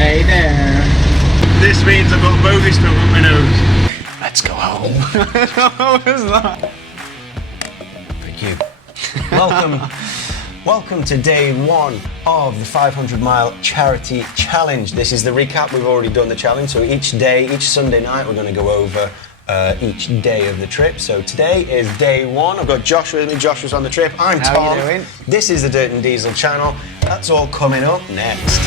Hey there. This means I've got a bogey stuck up my nose. Let's go home. What was that? Thank you. Welcome to day one of the 500 mile charity challenge. This is the recap. We've already done the challenge, so each Sunday night, we're going to go over each day of the trip. So today is day one. I've got Josh with me. Josh was on the trip. I'm Tom. How are you doing? This is the Dirt and Diesel channel. That's all coming up next.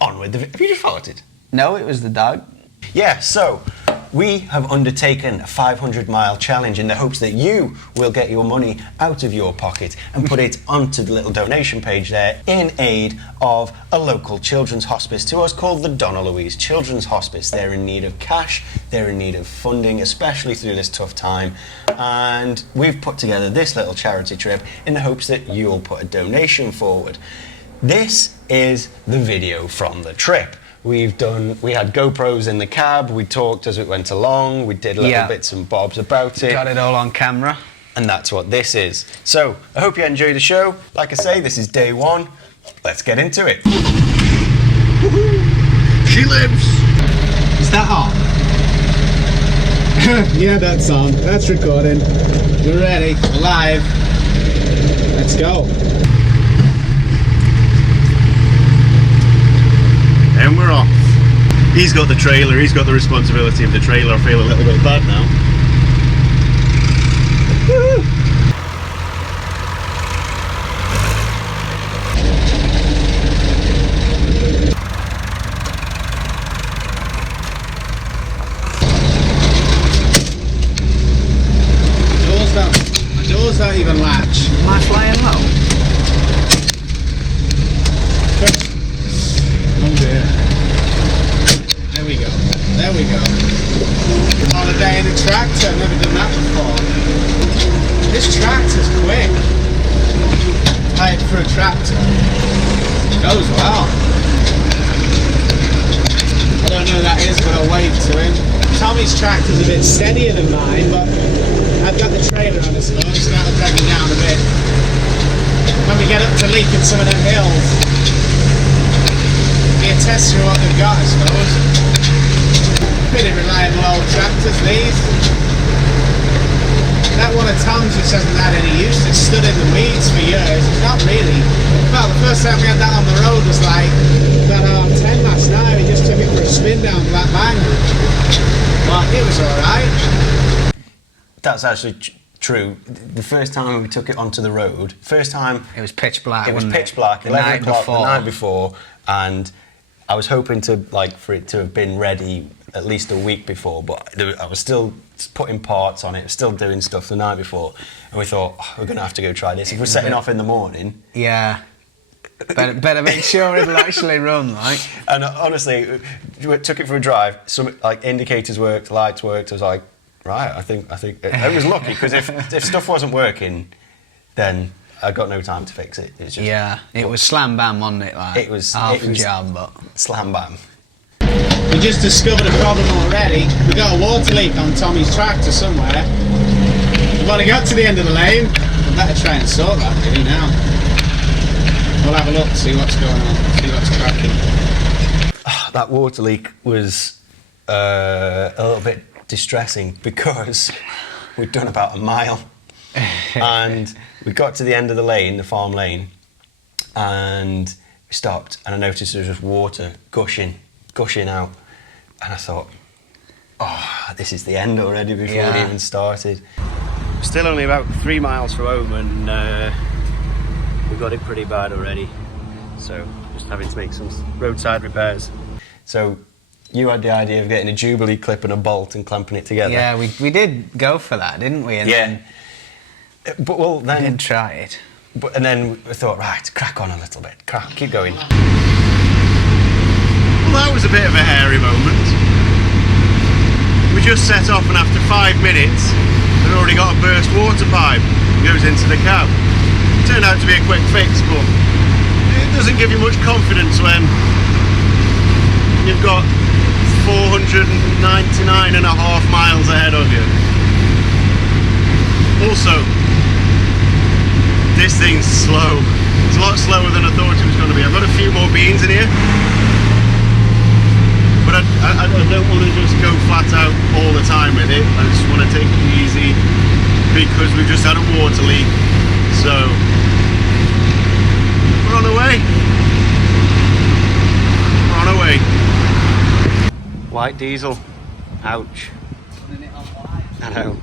On with the... Have you just farted? No, it was the dog. Yeah, so we have undertaken a 500 mile challenge in the hopes that you will get your money out of your pocket and put it onto the little donation page there in aid of a local children's hospice to us called the Donna Louise Children's Hospice. They're in need of cash, they're in need of funding, especially through this tough time. And we've put together this little charity trip in the hopes that you'll put a donation forward. This is the video from the trip. We had GoPros in the cab, we talked as it went along, we did little bits and bobs about it. Got it all on camera. And that's what this is. So, I hope you enjoy the show. Like I say, this is day one. Let's get into it. She lives. Is that on? Yeah, that's on. That's recording. We're ready. We're live. Let's go. And we're off. He's got the trailer, he's got the responsibility of the trailer. I feel a little bit bad now. Woo! My doors don't even latch. Am I flying low? Oh dear. There we go. There we go. Holiday in a tractor. I've never done that before. This tractor's quick. Hired for a tractor. Goes well. I don't know who that is, but I'll wave to him. Tommy's tractor's a bit steadier than mine, but I've got the trailer on the slow, so that'll drag me down a bit. When we get up to Leak in some of them hills, be a test of what they've got, I suppose. Pretty reliable old tractors, these. That one of Tom's just hasn't had any use. It's stood in the weeds for years. It's not really. Well, the first time we had that on the road was like about 10 last night. We just took it for a spin down Black Bang. But it was alright. That's actually true. The first time we took it onto the road, it was pitch black. It was pitch black, 11 o'clock the night before, and I was hoping for it to have been ready at least a week before, but I was still putting parts on it, still doing stuff the night before, and we thought, we're going to have to go try this. If we're setting off in the morning... Yeah. Better make sure it'll actually run, like. And honestly, we took it for a drive, some indicators worked, lights worked, I was like, right, I think I was lucky, because if stuff wasn't working, then I got no time to fix it. It was just, it was slam bam, wasn't it? Like, it was half a job, but slam bam. We just discovered a problem already. We got a water leak on Tommy's tractor somewhere. We've only got to the end of the lane. We better try and sort that really now. We'll have a look, see what's going on, see what's cracking. That water leak was a little bit distressing because we'd done about a mile and we got to the end of the lane, the farm lane, and we stopped and I noticed there was just water gushing out, and I thought, oh, this is the end already before it even started. Still only about 3 miles from home and we got it pretty bad already, so just having to make some roadside repairs. So you had the idea of getting a Jubilee clip and a bolt and clamping it together. Yeah, we did go for that, didn't we? And then, but well, then we did try it. And then we thought, right, crack on a little bit, keep going. Well, that was a bit of a hairy moment. We just set off, and after 5 minutes, we'd already got a burst water pipe that goes into the cab. It turned out to be a quick fix, but it doesn't give you much confidence when you've got 499 and a half miles ahead of you. Also, this thing's slow. It's a lot slower than I thought it was going to be. I've got a few more beans in here, but I don't want to just go flat out all the time with it. I just want to take it easy because we've just had a water leak. So we're on the way. We're on our way. White diesel. Ouch. I know.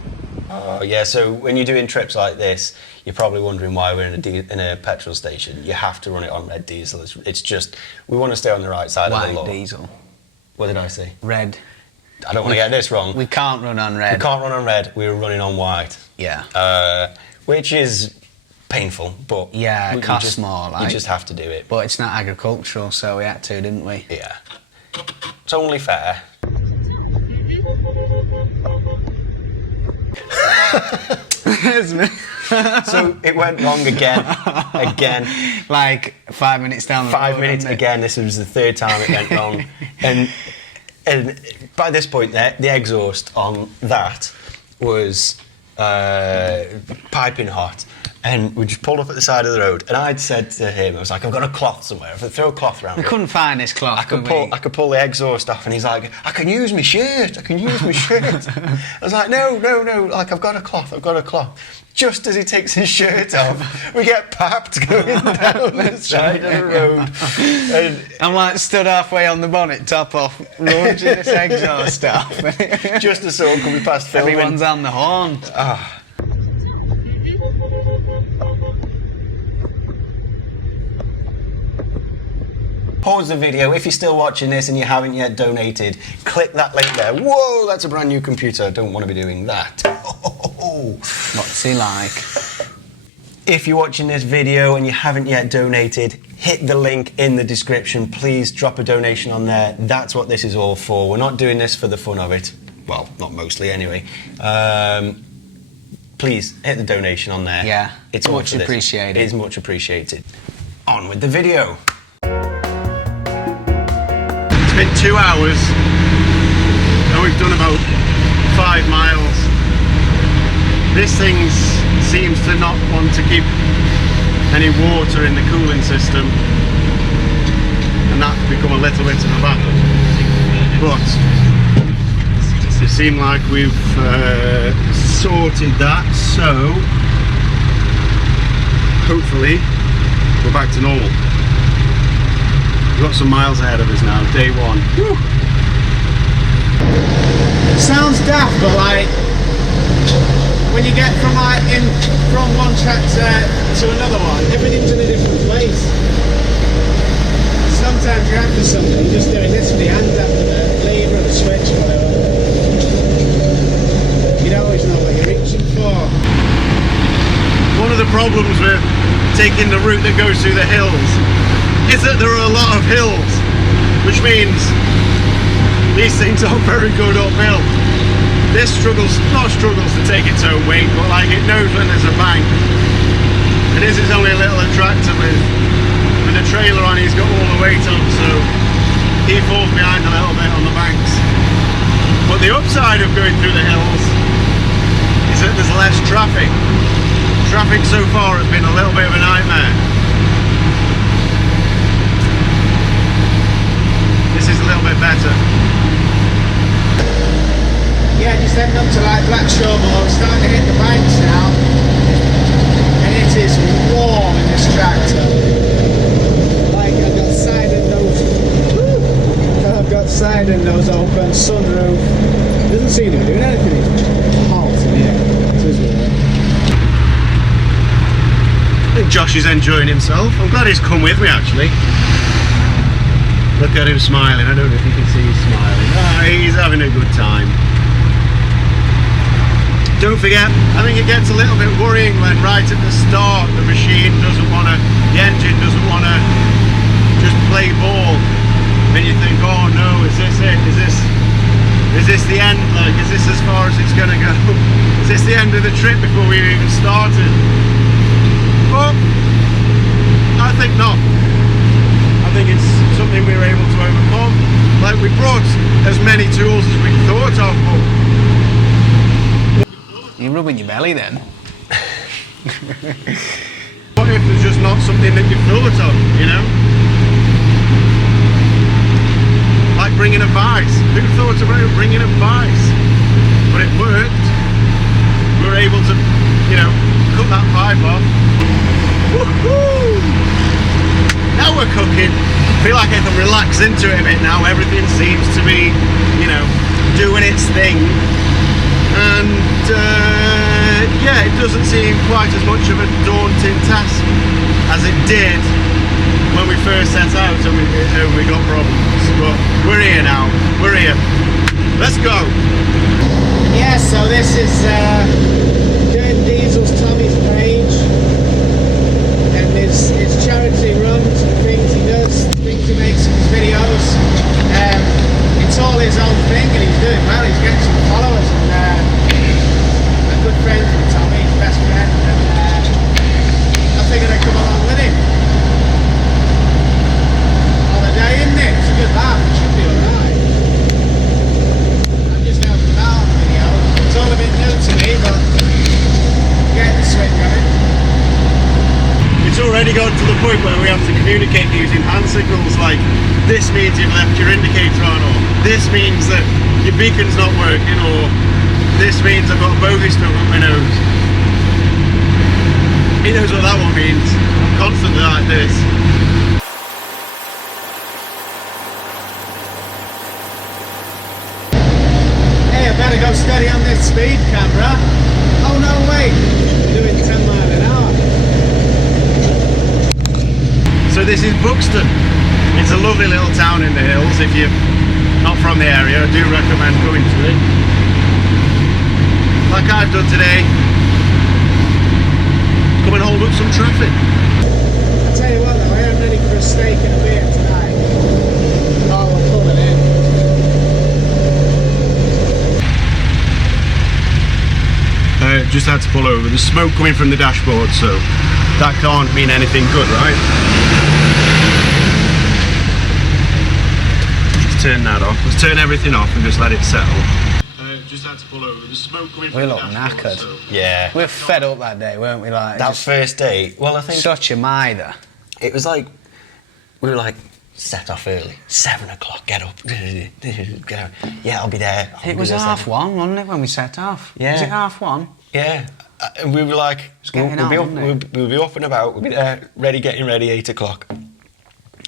Oh yeah, so when you're doing trips like this, you're probably wondering why we're in a petrol station. You have to run it on red diesel. It's just, we want to stay on the right side of the law. White diesel. What did I say? Red. I don't want to get this wrong. We can't run on red. We can't run on red, we were running on white. Yeah. Which is painful, but Yeah, it costs more. You just have to do it. But it's not agricultural, so we had to, didn't we? Yeah. It's only fair. So it went wrong again. Like 5 minutes down the road. 5 minutes again. This was the third time it went wrong, and by this point, the exhaust on that was piping hot, and we just pulled up at the side of the road. And I'd said to him, I was like, "I've got a cloth somewhere. If I throw a cloth around, We couldn't find this cloth. I could pull the exhaust off." And he's like, "I can use my shirt. I I was like, "No. Like I've got a cloth." Just as he takes his shirt off, we get papped going down the side of the road. And I'm like stood halfway on the bonnet, top off, launching this exhaust off. just as someone could be past filming. Everyone's on the horn. Pause the video. If you're still watching this and you haven't yet donated, click that link there. Whoa, that's a brand new computer. I don't want to be doing that. What's he like? If you're watching this video and you haven't yet donated, hit the link in the description. Please drop a donation on there. That's what this is all for. We're not doing this for the fun of it. Well, not mostly anyway. Please hit the donation on there. Yeah, it's all much for this. appreciated. It is much appreciated. On with the video. It's been 2 hours and we've done about 5 miles. This thing seems to not want to keep any water in the cooling system, and that's become a little bit of a battle. But it seems like we've sorted that, so hopefully we're back to normal. We've got some miles ahead of us now, day one. Whew. Sounds daft, but like when you get from one tractor to another one, everything's in a different place. Sometimes you're after something, you're just doing this with your hand after the lever or the switch or whatever. You don't always know what you're reaching for. One of the problems with taking the route that goes through the hills is that there are a lot of hills, which means these things aren't very good uphill. This struggles to take its own weight, but like it knows when there's a bank. And this is only a little tractor with a trailer on. He's got all the weight on, so he falls behind a little bit on the banks. But the upside of going through the hills is that there's less traffic. Traffic so far has been a little bit of a nightmare. This is a little bit better. Yeah, just heading up to like Blackshore below, starting to hit the banks now. And it is warm in this tractor. Like I've got side windows. I've got side windows open, sunroof. Doesn't seem to be doing anything. It's hot in here. It is weird. I think Josh is enjoying himself. I'm glad he's come with me actually. Look at him smiling. I don't know if you can see he's smiling. Oh, he's having a good time. Don't forget, I think it gets a little bit worrying when right at the start the machine doesn't want to, the engine doesn't want to just play ball. And you think, oh no, is this it? Is this the end? Like, is this as far as it's going to go? Is this the end of the trip before we've even started? But I think not. I think it's something we were able to overcome. Like we brought as many tools as we thought of. But You're rubbing your belly then. what if there's just not something that you thought of, you know? Like bringing a vice. Who thought about bringing a vice? But it worked. We were able to, you know, cut that pipe off. Woohoo! Now we're cooking. I feel like I can relax into it a bit now. Everything seems to be, you know, doing its thing. And yeah, it doesn't seem quite as much of a daunting task as it did when we first set out and we got problems. But we're here now. We're here. Let's go. Yeah, so this is Dirty Diesel's Tommy's page, and his charity runs, the things he does, the things he makes in his videos. It's all his own thing, and he's doing well. He's getting some followers, and a good friend from Tommy, his best friend, and I figured I'd come along with him. Holiday, isn't it? It's a good laugh. It should be alright. I'm just helping out on videos. It's all a bit new to me, but getting the swing of it. It's already got to the point where we have to communicate using hand signals, like this means you've left your indicator on, or this means that your beacon's not working, or this means I've got a bogey stuck up my nose. He knows what that one means. I'm constantly like this. Hey, I better go steady on this speed camera. Oh no, wait, we're doing 10 miles an hour. So this is Buxton. It's a lovely little town in the hills. If you're not from the area, I do recommend going to it. Like I've done today. Come and hold up some traffic. I'll tell you what though, I am ready for a steak and a beer tonight. Oh, we're pulling in. Just had to pull over. There's smoke coming from the dashboard, so that can't mean anything good, right? Let's turn that off. Let's turn everything off and just let it settle. Just had to pull over. There's smoke coming from We the look dashboard. knackered. So Yeah. We're fed up that day, weren't we? Like That just first day, well, I think such a mither. it was like, we were like, set off early. 7 o'clock, get up. Get up. Yeah, I'll be there. It was 1:30, wasn't it, when we set off? Yeah. Was it 1:30? Yeah. And we were like, getting we'll, on, be up, wasn't it? we'll be up and about, we'll be there, getting ready, 8 o'clock.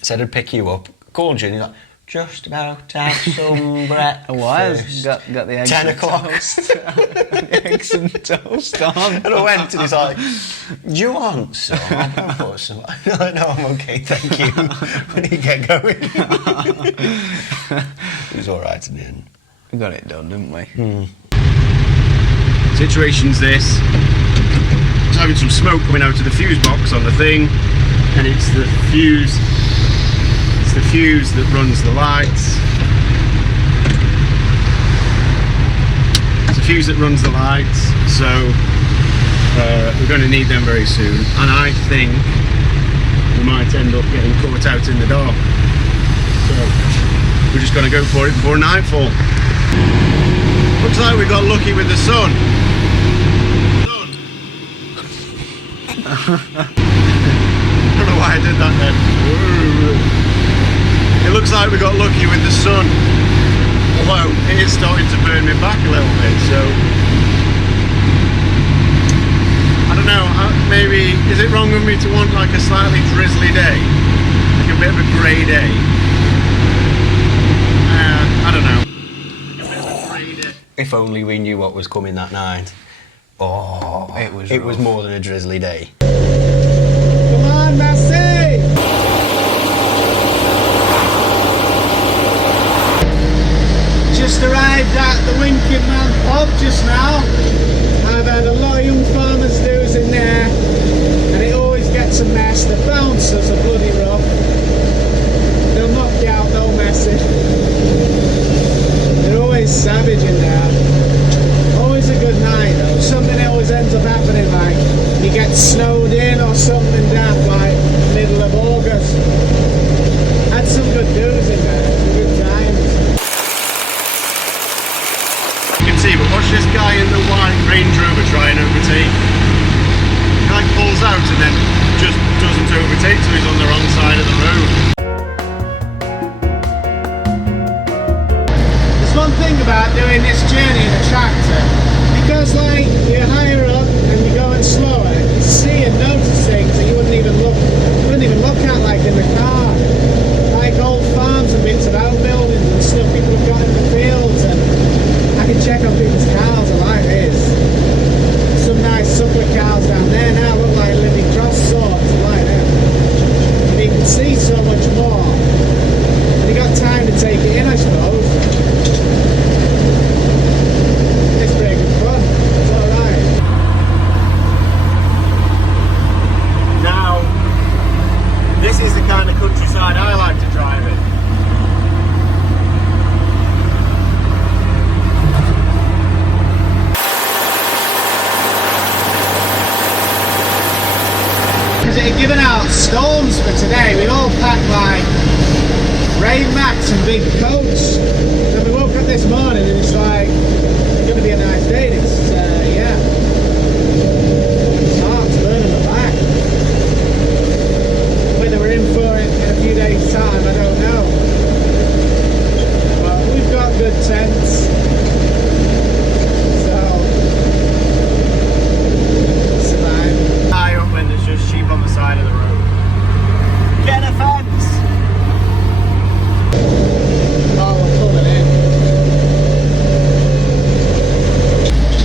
Said I'd pick you up. Called you and you're like, just about to have some breakfast. I was. Got the eggs 10 and o'clock. toast. The eggs and toast on. And I went and he's like, do you want some? I bought some. I'm like, no, I'm okay, thank you. When you get going. It was alright in the end. We got it done, didn't we? situation's this. It's having some smoke coming out of the fuse box on the thing, and it's the fuse. It's the fuse that runs the lights. It's the fuse that runs the lights. So we're going to need them very soon, and I think we might end up getting caught out in the dark. So we're just going to go for it before nightfall. Looks like we got lucky with the sun. I don't know why I did that then. It looks like we got lucky with the sun. Although it is starting to burn me back a little bit, so I don't know, maybe, is it wrong of me to want like a slightly drizzly day? Like a bit of a grey day? I don't know. Like a bit of a grey day. If only we knew what was coming that night. Oh, it was more than a drizzly day. Come on, Massey! Just arrived at the Winking Man pub just now. I've had a lot of young farmers dues in there, and it always gets a mess. The bouncers are bloody rough. They'll knock you out, no messing. They're always savage in there. Always a good night though. Something always ends up happening, like you get snowed in or something daft, like middle of August. Had some good dues in there, some good times. guy in the white Range Rover try and overtake. The guy pulls out and then just doesn't overtake, so he's on the wrong side of the road. There's one thing about doing this journey in a tractor, because like you're higher up and you're going slower, you see and notice things that you wouldn't even look at like in the car. Like old farms and bits of outbuildings and stuff people have got in the fields, and I can check on people's cows. I like this. Some nice suckler cows down there now look like living cross swords. I like them. And you can see so much more. And you got time to take it in, I suppose. It's pretty good fun. It's alright. Now, this is the kind of countryside I like to drive in. Because it had given out storms for today. We all packed like rain mats and big coats. Then we woke up this morning and it's like, it's going to be a nice day. And it's, yeah. It's hard, it's burning the back. Whether we're in for it in a few days' time, I don't know. But we've got good tents. So, survive. High up when there's just sheep on the side of the road. Get a fence! Oh, we're pulling in.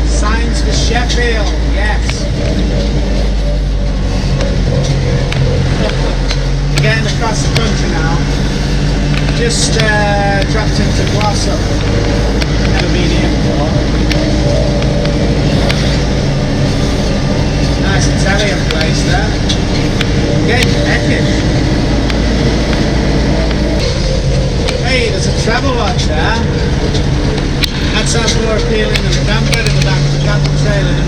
Signs for Sheffield, yes. We're getting across the country now. Just dropped into Glossup. Never been here before. Nice Italian place there. Getting connected. Hey, there's a travel lodge there. That sounds more appealing than the camper in the back of the camper trailer to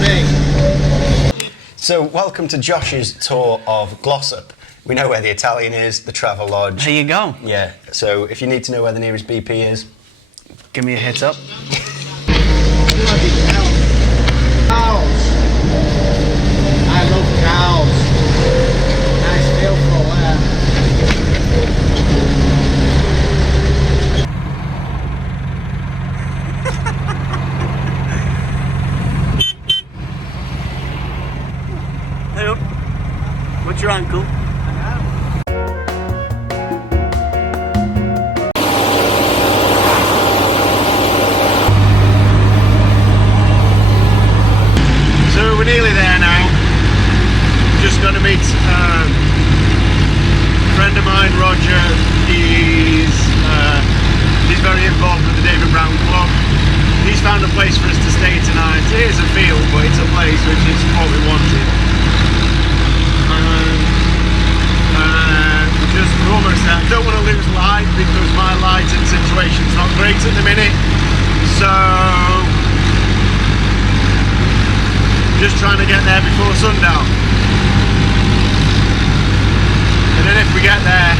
me. So, welcome to Josh's tour of Glossup. We know where the Italian is, the travel lodge. There you go. Yeah, so if you need to know where the nearest BP is, Give me a hit up. Bloody hell. Cows. I love cows. Nice feel for there. Hey up. What's your ankle? So we're nearly there now. Just going to meet a friend of mine, Roger. He's very involved with the David Brown Club. He's found a place for us to stay tonight. It is a field, but it's a place which is what we wanted. We're almost there. I don't want to lose light because my lighting situation's not great at the minute. So just trying to get there before sundown. And then if we get there,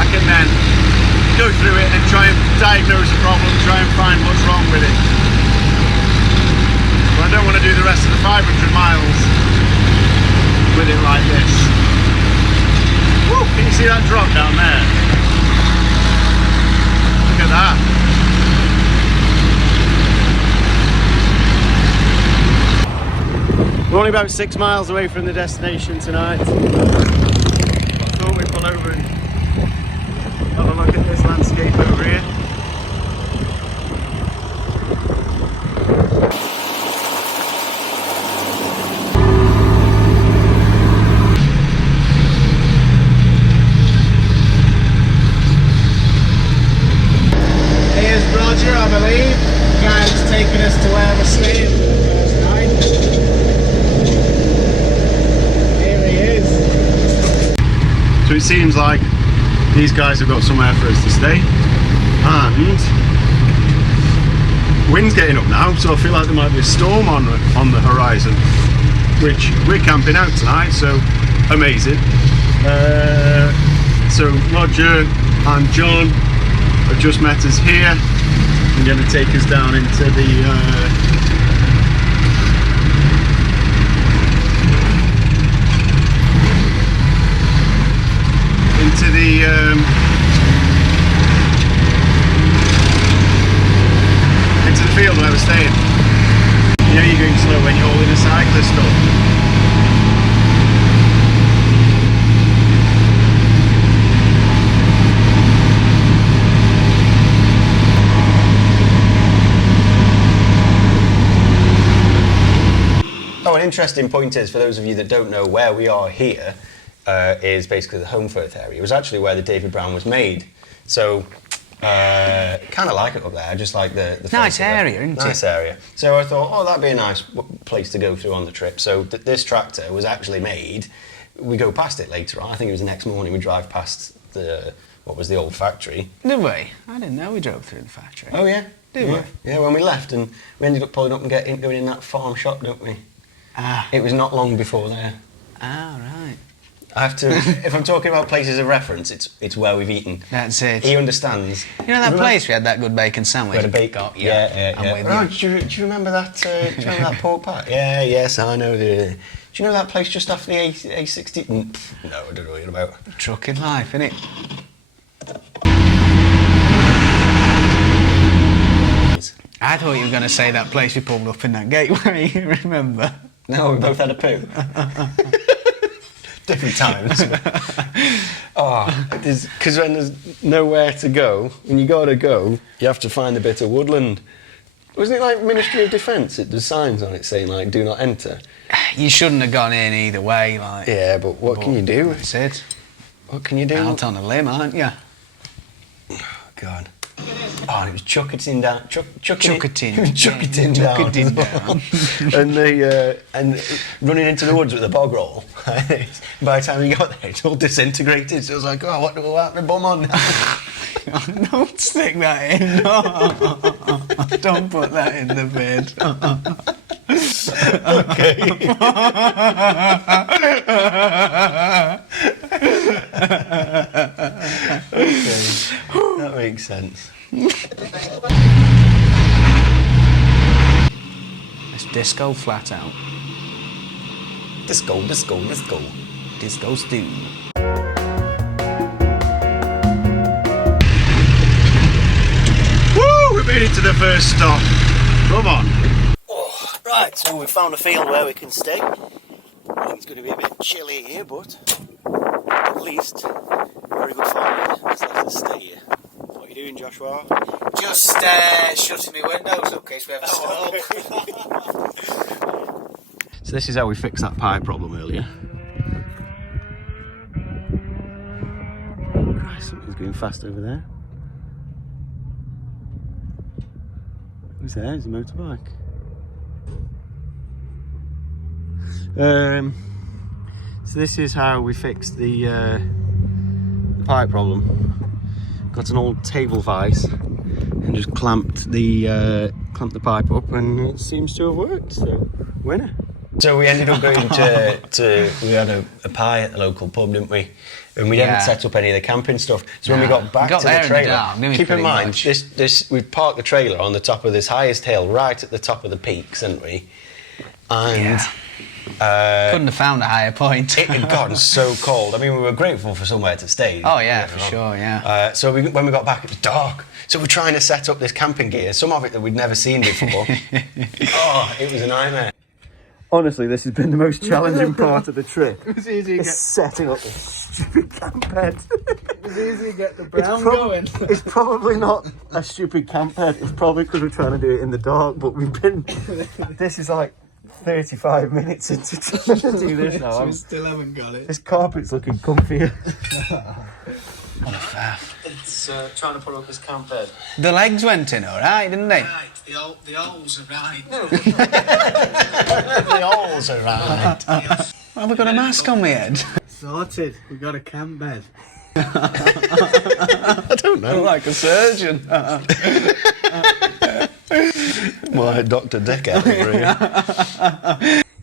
I can then go through it and try and diagnose the problem, try and find what's wrong with it. But I don't want to do the rest of the 500 miles with it like this. Woo, can you see that drop down there? Look at that. We're only about 6 miles away from the destination tonight. I thought we'd pull over and have a look at this landscape over here. Here's Roger, I believe. The guy that's taking us to where we're staying for the first night. Here he is. So it seems like these guys have got somewhere for us to stay. And wind's getting up now, so I feel like there might be a storm on the horizon. Which we're camping out tonight, so amazing. So Roger and John have just met us here. They're going to take us down into the into the field where we're staying. You know you're going slow when you're holding a cyclist up. Oh, an interesting point is, for those of you that don't know, where we are here is basically the Homeworth area. It was actually where the David Brown was made. So, kind of like it up there. I just like the Nice area, isn't it? Nice area. So I thought, oh, that'd be a nice place to go through on the trip. So this tractor was actually made. We go past it later on. I think it was the next morning. We drive past what was the old factory. Did we? I didn't know we drove through the factory. Oh yeah. Did we? Yeah, when we left, and we ended up pulling up and going in that farm shop, don't we? Ah. It was not long before there. Ah, right. I have to. If I'm talking about places of reference, it's where we've eaten. That's it. He understands. You know that place we had that good bacon sandwich? We had a bacon. Yeah. I'm with Oh, you. do you remember that? Do you remember that pork pie? Yeah, yes, I know. Do you know that place just off the A60? No, I don't know what you're about. Trucking life, innit? I thought you were going to say that place we pulled up in that gateway, remember? No, we both had a poo. Different times. Because when there's nowhere to go, when you gotta go, you have to find a bit of woodland. Wasn't it like Ministry of Defence? It does signs on it saying like "Do not enter." You shouldn't have gone in either way, like. Yeah, but what can you do? That's it. What can you do? Out on a limb, aren't you? Oh, God. Oh, and it was chucketing down. Chucketing. Chucketing down. Chucketing down. and running into the woods with a bog roll. By the time we got there, it's all disintegrated. So I was like, oh, what do I have my bum on now? Don't stick that in. No. Don't put that in the bed. Okay. Okay. That makes sense. It's disco flat out. Disco. Disco stew. Woo! We made it to the first stop. Come on. Oh, right, so we found a field where we can stay. I think it's going to be a bit chilly here, but at least very good farming. Let's let us stay here. What are you doing, Joshua? Just shutting my windows up in case we have a storm. So this is how we fixed that pipe problem earlier. Christ, something's going fast over there. Who's there? It's a motorbike. So this is how we fixed the pipe problem. Got an old table vise and just clamped the pipe up, and it seems to have worked. So winner. So we ended up going to we had a pie at the local pub, didn't we? And we hadn't set up any of the camping stuff. So when we got back to the trailer, keep in mind, we parked the trailer on the top of this highest hill, right at the top of the peaks, hadn't we? And couldn't have found a higher point. It had gotten so cold. I mean, we were grateful for somewhere to stay. Oh yeah, for sure, yeah. So when we got back, it was dark. So we're trying to set up this camping gear, some of it that we'd never seen before. Oh, it was a nightmare. Honestly, this has been the most challenging part of the trip. It was easy to get setting up this stupid camp bed. It was easy to get the brown going. It's probably not a stupid camp bed. It's probably because we're trying to do it in the dark. But we've been. This is like 35 minutes into trying to do this now. We still haven't got it. This carpet's looking comfier. What a faff. It's trying to put up this camp bed. The legs went in alright, didn't they? Right, the holes are right. The holes are right. Have we got a mask on my head? Sorted. We got a camp bed. I don't know. I'm like a surgeon. More like Dr. Dick out over here.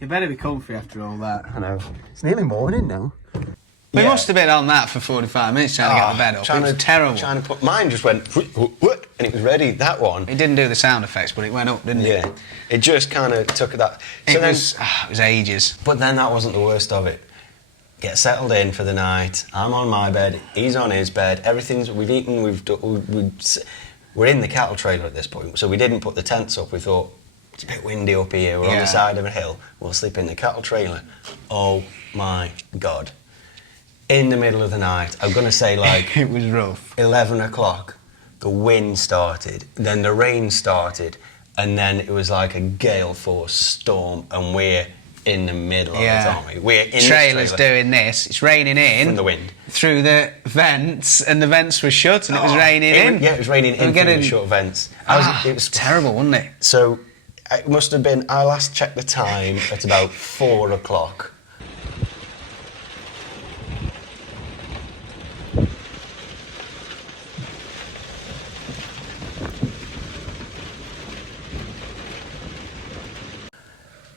You better be comfy after all that. I know. It's nearly morning now. We must have been on that for 45 minutes trying to get the bed up. It was terrible. Trying to put mine just went what, and it was ready. That one. It didn't do the sound effects, but it went up, didn't it? Yeah. It just kind of took that. It was ages. But then that wasn't the worst of it. get settled in for the night. I'm on my bed, he's on his bed. We've eaten, we're in the cattle trailer at this point, so we didn't put the tents up. We thought, it's a bit windy up here, we're on the side of a hill, we'll sleep in the cattle trailer. Oh my God. In the middle of the night, I'm going to say like... It was rough. 11 o'clock, the wind started, then the rain started, and then it was like a gale force storm, and we're in the middle of it, aren't we? We're in trailer's the trailer. doing this, it's raining in. From the wind. Through the vents, and the vents were shut, and it was raining in. Yeah, it was raining in through the short vents. It was terrible, wasn't it? So, it must have been, I last checked the time at about 4 o'clock.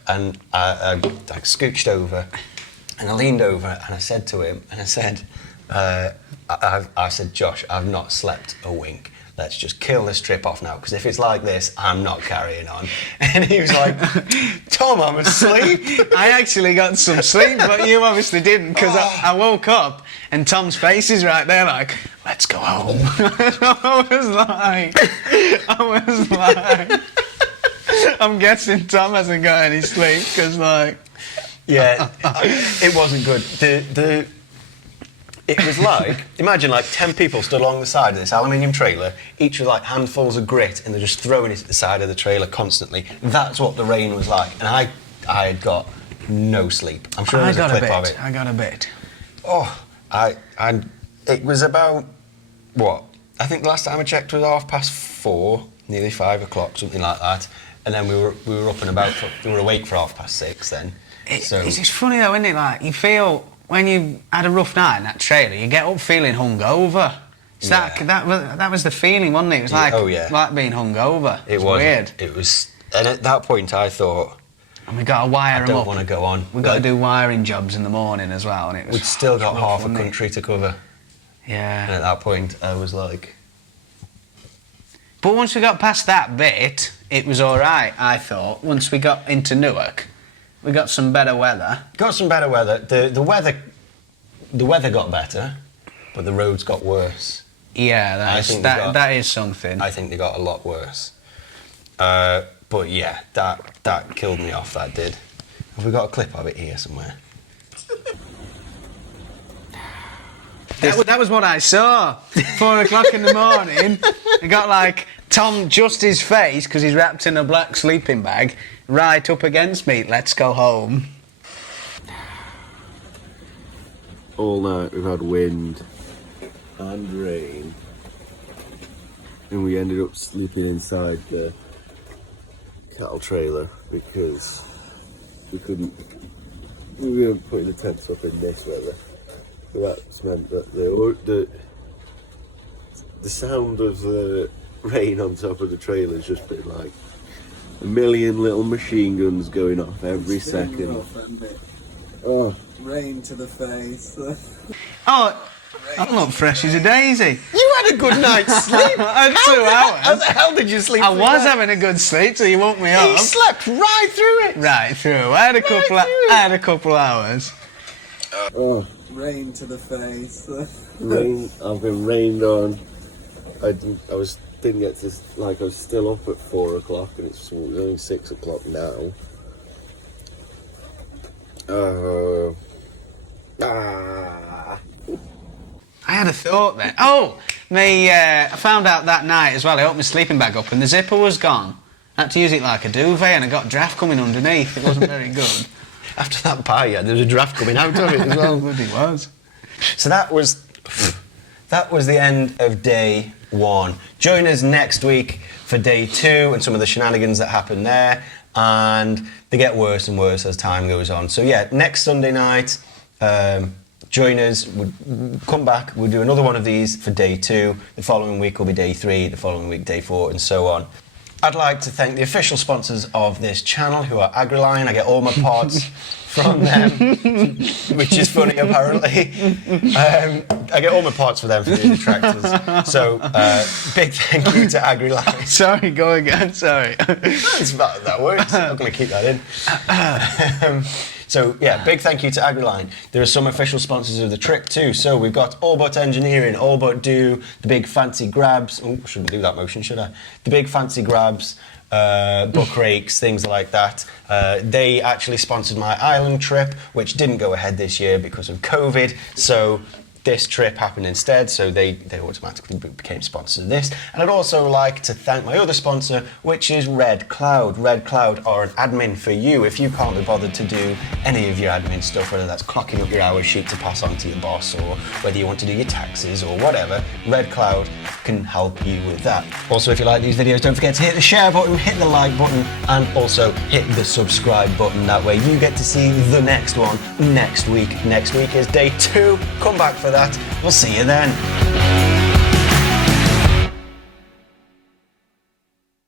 And I scooched over, and I leaned over, and I said to him, I said, Josh, I've not slept a wink. Let's just kill this trip off now, because if it's like this, I'm not carrying on. And he was like, Tom, I'm asleep. I actually got some sleep, but you obviously didn't, because I woke up, and Tom's face is right there like, let's go home. I was like... I'm guessing Tom hasn't got any sleep because, like... Yeah, it wasn't good. It was like, imagine like 10 people stood along the side of this aluminium trailer, each with like handfuls of grit, and they're just throwing it at the side of the trailer constantly. That's what the rain was like, and I had got no sleep. I'm sure there's a clip of it. I got a bit. Oh, it was about, what? I think the last time I checked was 4:30, nearly 5 o'clock, something like that. And then we were up and about, we were awake for 6:30 then. It's funny though, isn't it? Like, you feel, when you had a rough night in that trailer, you get up feeling hungover. So that was the feeling, wasn't it? It was like, like being hungover. It was weird. It was, and at that point I thought... And we got to wire them up. I don't want to go on. We got to do wiring jobs in the morning as well, and it was... We'd still got half a country to cover. Yeah. And at that point I was like... But once we got past that bit, it was all right, I thought. Once we got into Newark, we got some better weather. Got some better weather. The weather got better, but the roads got worse. Yeah, that is something. I think they got a lot worse. But yeah, that killed me off, that did. Have we got a clip of it here somewhere? That was what I saw. 4 o'clock in the morning. I got like Tom, just his face, because he's wrapped in a black sleeping bag, right up against me. Let's go home. All night we've had wind and rain, and we ended up sleeping inside the cattle trailer because we weren't putting the tents up in this weather. So that's meant that the sound of the rain on top of the trailer has just been like a million little machine guns going off every second. Oh, rain to the face. Oh, I'm not fresh as a daisy. You had a good night's sleep. I had 2 hours. How the hell did you sleep? I was having a good sleep till you woke me up. You slept right through it. Right through. I had a couple hours. oh. Rain to the face. Rain. I've been rained on. I was still up at 4 o'clock, and it's only 6 o'clock now. I had a thought then. Oh, I found out that night as well. I opened my sleeping bag up and the zipper was gone. I had to use it like a duvet, and I got draft coming underneath. It wasn't very good. After that pie, yeah, there was a draft coming out of it as well. It was. So that was the end of day 1. Join us next week for day 2 and some of the shenanigans that happen there, and they get worse and worse as time goes on. So yeah, next Sunday night, join us. We'll come back. We'll do another one of these for day 2. The following week will be day 3. The following week, day 4, and so on. I'd like to thank the official sponsors of this channel, who are Agriline. I get all my parts from them, which is funny, apparently. I get all my parts for them for the tractors. So, big thank you to Agriline. Sorry, go again, sorry. That works. I'm going to keep that in. So yeah, big thank you to AgriLine. There are some official sponsors of the trip too. So we've got All But Engineering, All But Do, the Big Fancy Grabs. Oh, shouldn't do that motion, should I? The Big Fancy Grabs, book rakes, things like that. They actually sponsored my island trip, which didn't go ahead this year because of COVID. So this trip happened instead, so they automatically became sponsors of this. And I'd also like to thank my other sponsor, which is Red Cloud. Red Cloud are an admin for you if you can't be bothered to do any of your admin stuff, whether that's clocking up your hours sheet to pass on to your boss, or whether you want to do your taxes or whatever. Red Cloud can help you with that. Also, if you like these videos, don't forget to hit the share button, hit the like button, and also hit the subscribe button. That way you get to see the next one next week. Next week is day 2. Come back for that. We'll see you then.